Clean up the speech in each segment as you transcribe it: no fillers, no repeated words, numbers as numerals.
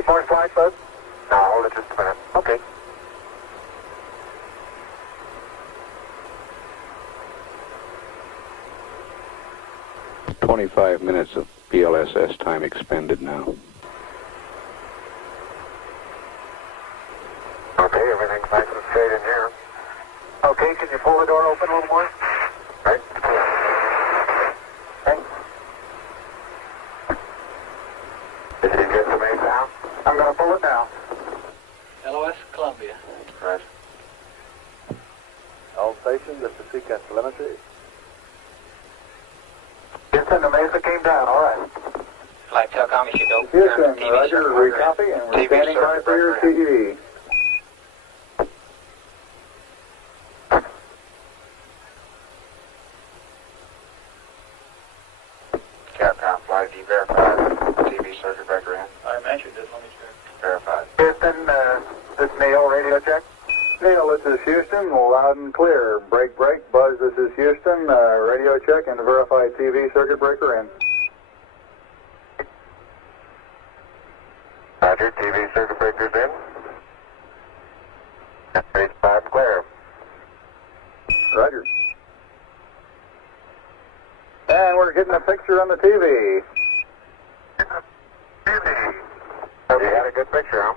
Need more slides, bud? No, hold it just a minute. Okay. 25 minutes of PLSS time expended now. Okay, everything's nice and straight in here. Okay, can you pull the door open a little more? Right. Okay. Did you get the main sound? I'm going to pull it now. LOS Columbia. Right. All stations, this is Seacast telemetry. Houston, the Mesa came down, all right. Flight Telcom, you should open Houston, TV Roger, circuit we breaker. copy, and we're TV standing by circuit for your breaker. TEV. Capcom, flight D verified. TV circuit breaker in. I mentioned it, let me check. Verified. Houston, this is Neil, radio check. Neil, this is Houston, loud and clear. Break, break. Buzz, this is Houston, radio check and verified TV circuit breaker in. Roger, TV circuit breakers in. Stage 5 clear. Roger. And we're getting a picture on the TV. TV. You had a good picture, huh?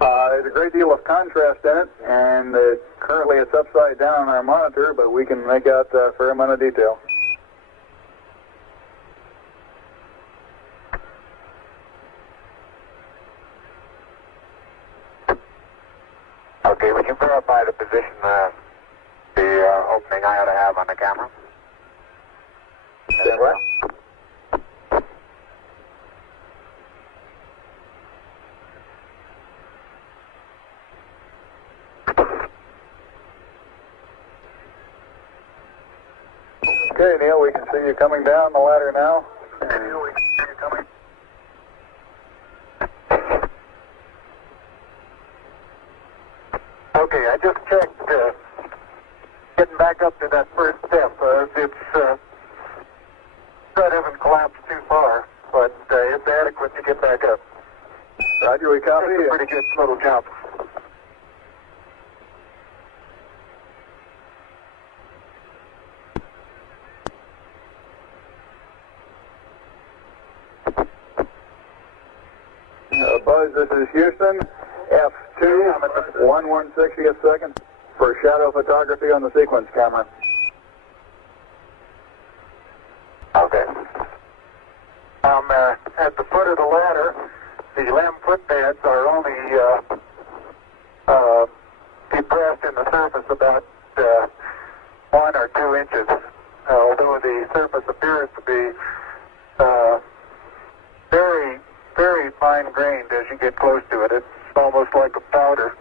There's a great deal of contrast in it, and currently it's upside down on our monitor, but we can make out a fair amount of detail. Okay, would you verify the position, the opening I ought to have on the camera? What? Okay, Neil, we can see you coming down the ladder now. Neil, we can see you coming. Okay, I just checked, getting back up to that first step. God haven't collapsed too far, but it's adequate to get back up. Roger, we copy. It's a pretty good little jump. Buzz, this is Houston. F2, 1/160th second for shadow photography on the sequence camera. Okay. At the foot of the ladder, the LEM footpads are only depressed in the surface about 1 or 2 inches, although the surface appears to be very, very fine-grained as you get close to it. It's almost like a powder.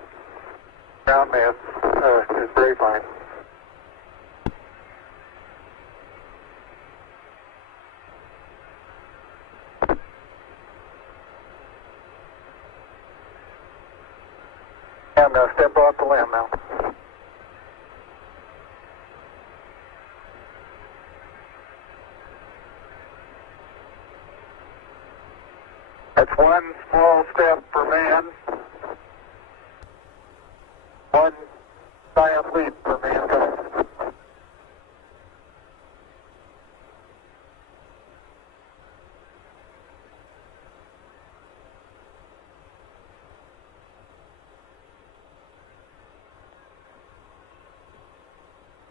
Ground mass is very fine. I'm going to step off the LEM now. That's one small step for man, one giant leap for mankind.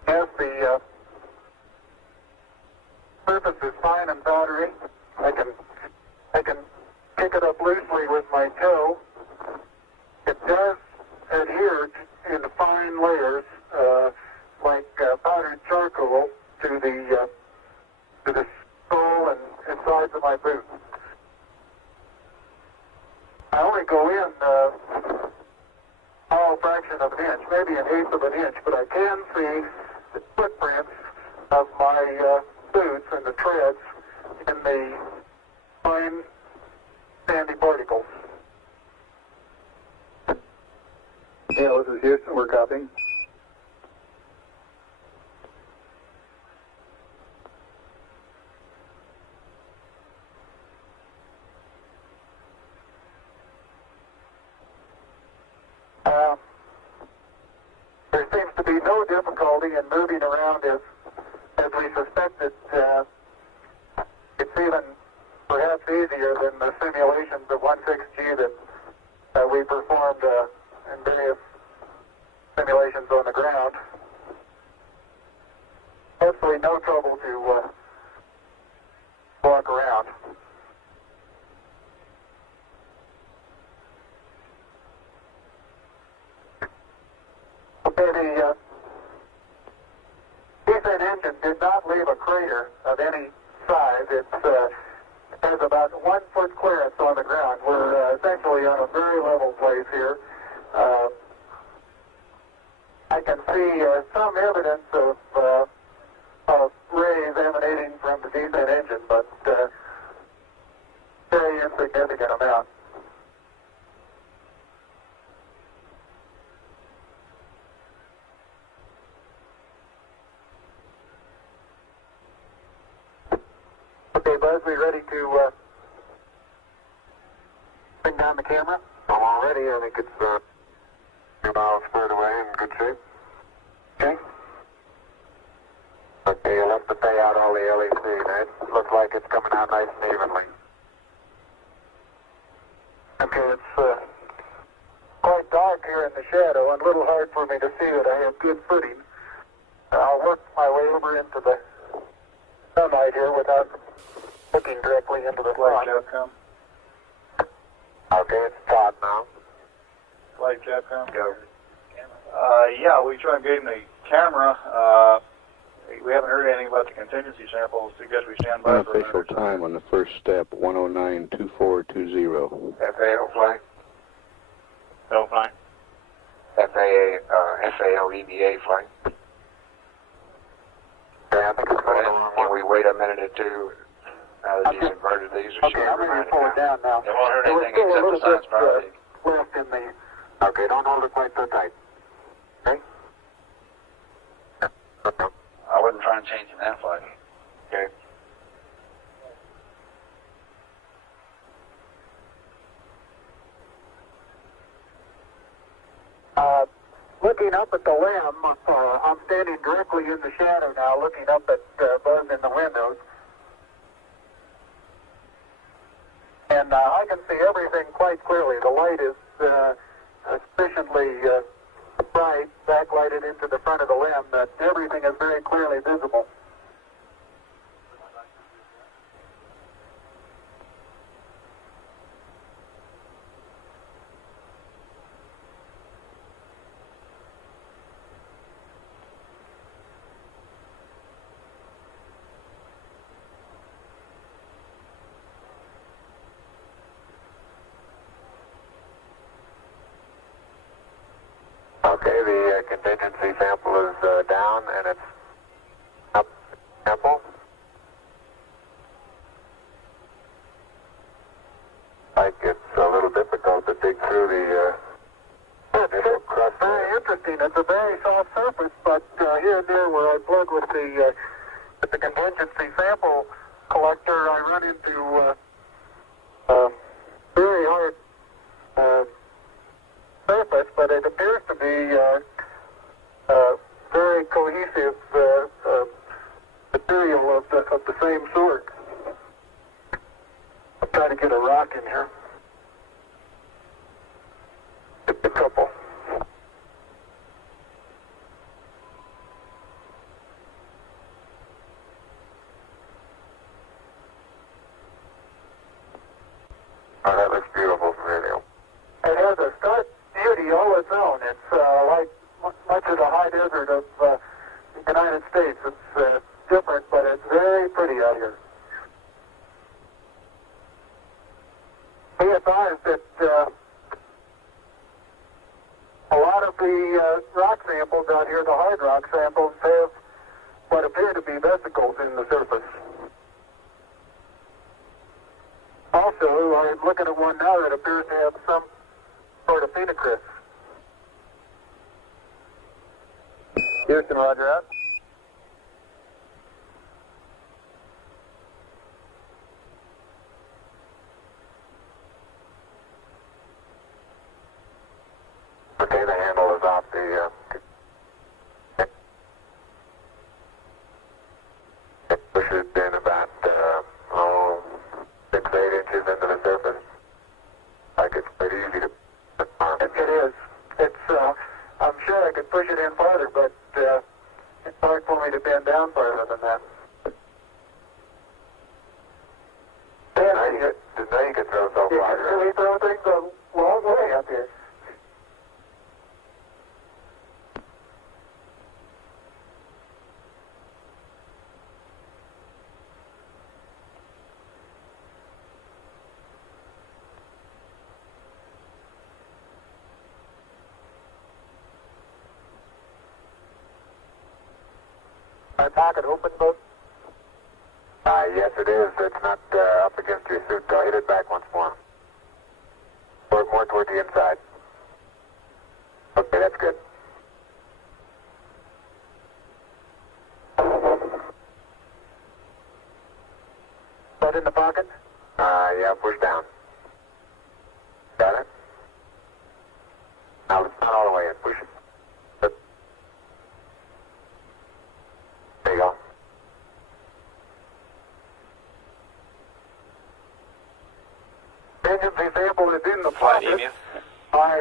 As the surface is fine and powdery, I can pick it up loosely with my toe. It does adhere in fine layers, like powdered charcoal, to the sole and sides of my boot. I only go in a small fraction of an inch, maybe an eighth of an inch, but I can see the footprints of my boots and the treads in the fine sandy particles. Yeah, this is Houston. We're copying. to be no difficulty in moving around as we suspected. It's even perhaps easier than the simulations of 16G that we performed in various simulations on the ground. Hopefully no trouble to walk around. Okay, the descent engine did not leave a crater of any size. It has about 1 foot clearance on the ground. We're essentially on a very level place here. I can see some evidence of rays emanating from the descent engine, but very insignificant amount. Okay, Buzz, we ready to bring down the camera? I'm all ready. I think it's 2 miles squared away in good shape. Okay. Okay, you'll have to pay out all the LEC. It looks like it's coming out nice and evenly. Okay, it's quite dark here in the shadow and a little hard for me to see that I have good footing. I'll work my way over into the sunlight here without looking directly into the Flight sun. Capcom. Okay, it's Todd now. Flight Capcom? Go. Yeah, we tried getting the camera. We haven't heard anything about the contingency samples. Suggest we stand by for a minute Unofficial or so. time on the first step, 1092420. FAO flight. No, fine. FAO-EBA flight. Okay, I think it's going along. Can we wait a minute or two now that he's inverted these? Or Okay, I'm ready to pull it down now. They won't hurt There was anything still a except the little science priority. bit left in the... Okay, don't hold it quite so tight. Okay? I wouldn't try and change him that flight. Okay. Looking up at the limb, I'm standing directly in the shadow now, looking up at Buzz in the windows. And I can see everything quite clearly. The light is sufficiently bright, backlighted into the front of the limb, that everything is very clearly visible. Okay, the contingency sample is down and it's up sample. Like it's a little difficult to dig through the initial crust. Very interesting. It's a very soft surface, but here and there where I plug with the contingency sample collector, I run into very hard surface, but it appears to be very cohesive material of the same sort. I'll try to get a rock in here. Just a couple. Oh, that looks beautiful from video. It has a stark beauty all its own. It's like much of the high desert of the United States. It's different, but it's very pretty out here. Be advised that a lot of the rock samples out here, the hard rock samples, have what appear to be vesicles in the surface. Also, I'm looking at one now that appears to have some sort of phenocryst. Houston, roger out. Okay, the handle is off the me to bend down further than that. Man, now you can throw so far. You can really throw things a long way up here. My pocket open, boat? Yes, it is. It's not up against your suit. Go hit it back once more. Or more toward the inside. Okay, that's good. Butt in the pocket? Yeah, push down. Got it? Now, it's not all the way in. Push it. Good. There you go. Engine's example is in the Flight pocket. email. I